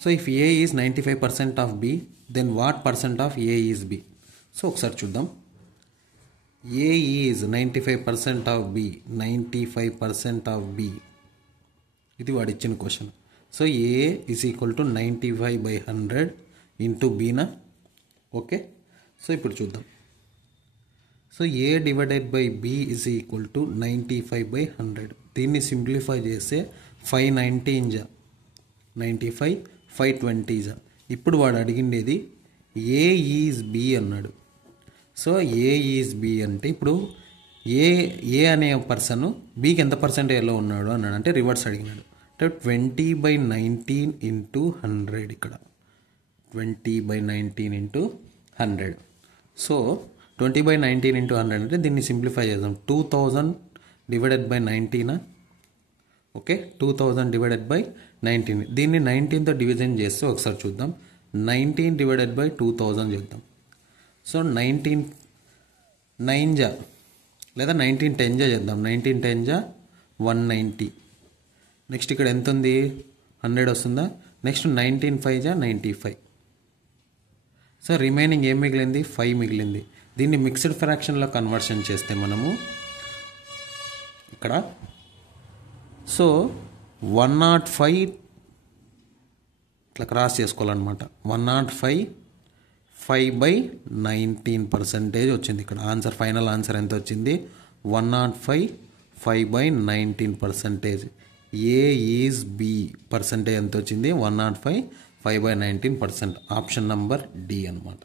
So if A is 95% of B then what percent of A is B. So ఒకసారి చూద్దాం. A is 95% of B, 95% of B, ఇది వాడు ఇచ్చిన question. So A is equal to 95/100 into బీనా. Okay, so ఇప్పుడు చూద్దాం. So A divided by B is equal to 95/100. దీన్ని simplify చేస్తే 519 జా 95, 520 జా. ఇప్పుడు వాడు అడిగిండేది ఏ ఈజ్ బి అన్నాడు. సో ఏ ఈజ్ బి అంటే ఇప్పుడు ఏ అనే పర్సన్ బికి ఎంత పర్సెంటేజ్లో ఉన్నాడు అన్నాడు, అంటే రివర్స్ అడిగినాడు. అంటే 20/19 ఇంటూ 100. ఇక్కడ 20/19 ఇంటూ 100. సో 20/19 ఇంటూ 100 అంటే దీన్ని సింప్లిఫై చేద్దాం. 2000 divided by 19. Okay, 2000 divided by 19. దీన్ని 19తో డివిజన్ చేస్తే ఒకసారి చూద్దాం. 19 డివైడెడ్ బై 2000 చేద్దాం. సో 19 9 జా లేదా 19 10 జా చేద్దాం. 19 10 జా 190. నెక్స్ట్ ఇక్కడ ఎంత ఉంది, 100 వస్తుందా. నెక్స్ట్ 19 5 జా 95. సో రిమైనింగ్ ఏం మిగిలింది, 5 మిగిలింది. దీన్ని మిక్స్డ్ ఫ్రాక్షన్లో కన్వర్షన్ చేస్తే మనము ఇక్కడ సో 105 ఇట్లా క్రాస్ చేసుకోవాలన్నమాట. 105 5/19% వచ్చింది. ఇక్కడ ఆన్సర్, ఫైనల్ ఆన్సర్ ఎంత వచ్చింది, 105 5/19%. ఏ ఈజ్ బి పర్సంటేజ్ ఎంత వచ్చింది, 105 5/19%. ఆప్షన్ నంబర్ డి అనమాట.